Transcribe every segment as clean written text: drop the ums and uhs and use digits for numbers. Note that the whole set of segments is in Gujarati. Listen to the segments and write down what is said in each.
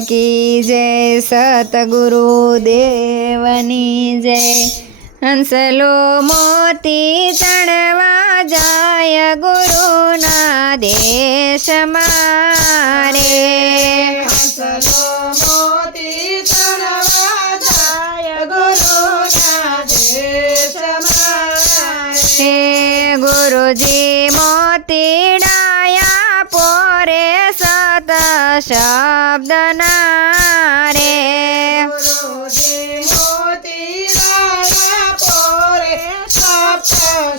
की जय सतगुरु देवनी जय। हंसलो मोती चढ़वा जाय गुरुना देश मारे। हंसलो मोती चढ़वा जाय गुरुना देश मारे। गुरुजी मोती डाया पोरे सत शब्द नारे। गुरुजी मोती डाया पोरे सत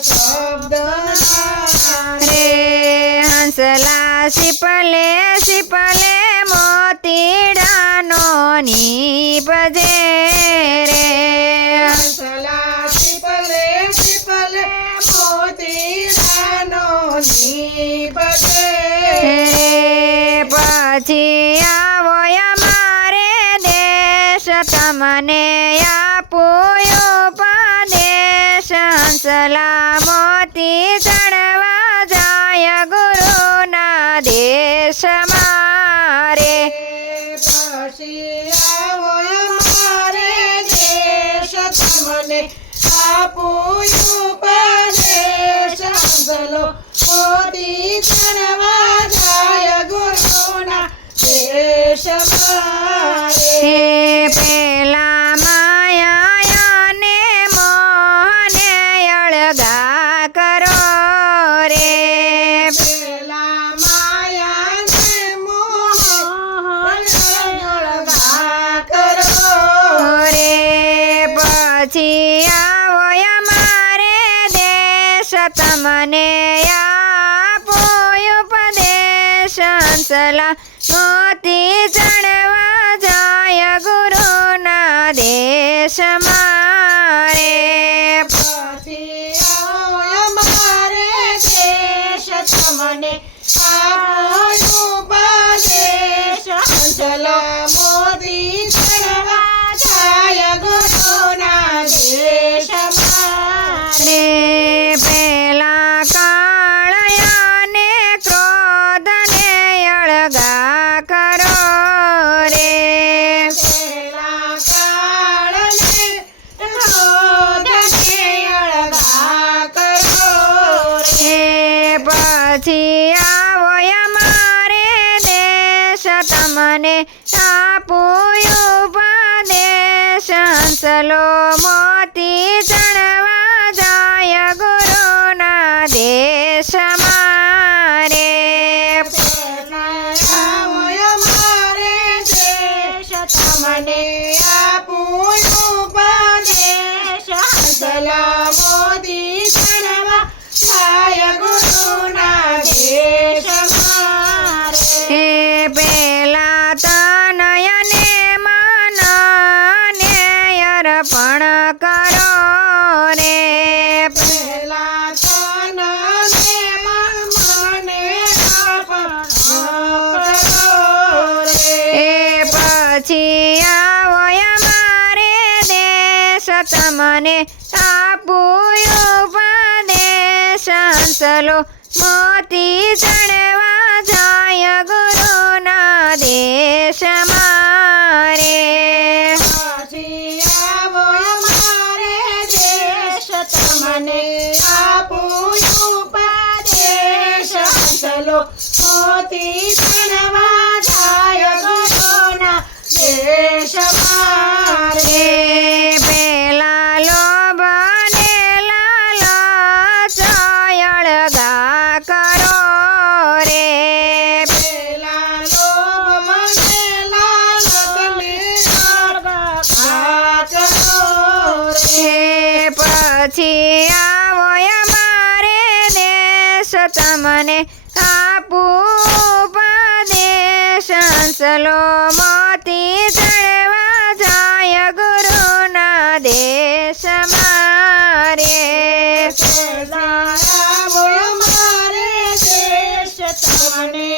शब्द नारे। हंसला सिपले सिपले मोती डानो नीपजे रे। हंसला सिपले सिपले मोती डानो नीपजे रे। પછી આવો અમારે દેશ તમને આપું ઉપદેશ। હંસલા મોતી ચડવા જાય ગુરુના દેશ મારે। પછી આવો અમારે દેશ તમને આપું ઉપદેશ। હંસલો મોતી ચડવા જાય ગુરુના દેશ મારે। પેલા માયા ને મોહને અળગા કરો રે। પેલા માયા ને મોહન અળગા કરો રે। પછી આવો અમારે દેશ તમને આપો ઉપદેશ। હંસલા મોતી ચડવા જાય ગુરુના દેશ મારે। પછી આવો અમારે દેશ તમને આપો ઉપદેશ। હંસલો મોતી ચડવા જાય ગુરુના દેશ મારે। પેલા કાળયાને ક્રોધને અળગા કરો રે। પેલા કાળને ક્રોધને અળગા કરો રે। પછી આવો અમારે દેશ તમને આપું ઉપદેશ। હંસલો મોતી ચડવા જાય ગુરુના દેશ મારે। પેલા આવો અમારે દેશ તમને આપું ઉપદેશ। હંસલા મોતી ચડવા જાય ગુરુના દેશ મારે। પેલા તનયને મનને અર્પણ કરો રે। પેલા તનને મને અર્પણ કરો રે। પછી આવો અમારે દેશ તમને આપું ઉપદેશ। હંસલો મોતી ચડવા જાય ગુરુના દેશ મારે। પછી આવો અમારે દેશ તમને આપું ઉપદેશ। હંસલો મોતી ચડવા જાય ગુરુના દેશ મારે। પેલા લોભને લાલચ અળગા કરો રે। પેલા લોભ મને લાલચને અળગા કરો રે। પછી આવો અમારે દેશ તમને આપું ઉપદેશ। હંસલો મોતી ચડવા જાય ગુરુના દેશ મારે। પેલા આવો અમારે દેશ તમને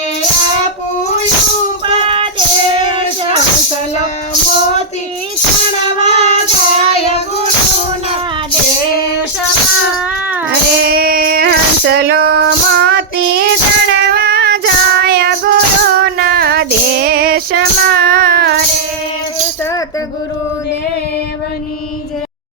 આપું ઉપદેશ। હંસલો મોતી ચડવા જાય ગુરુના દેશ મારે। હંસલો મોતી ચડવા જાય ગુરુના દેશ દેશ મારે સતગુરુદેવની જય.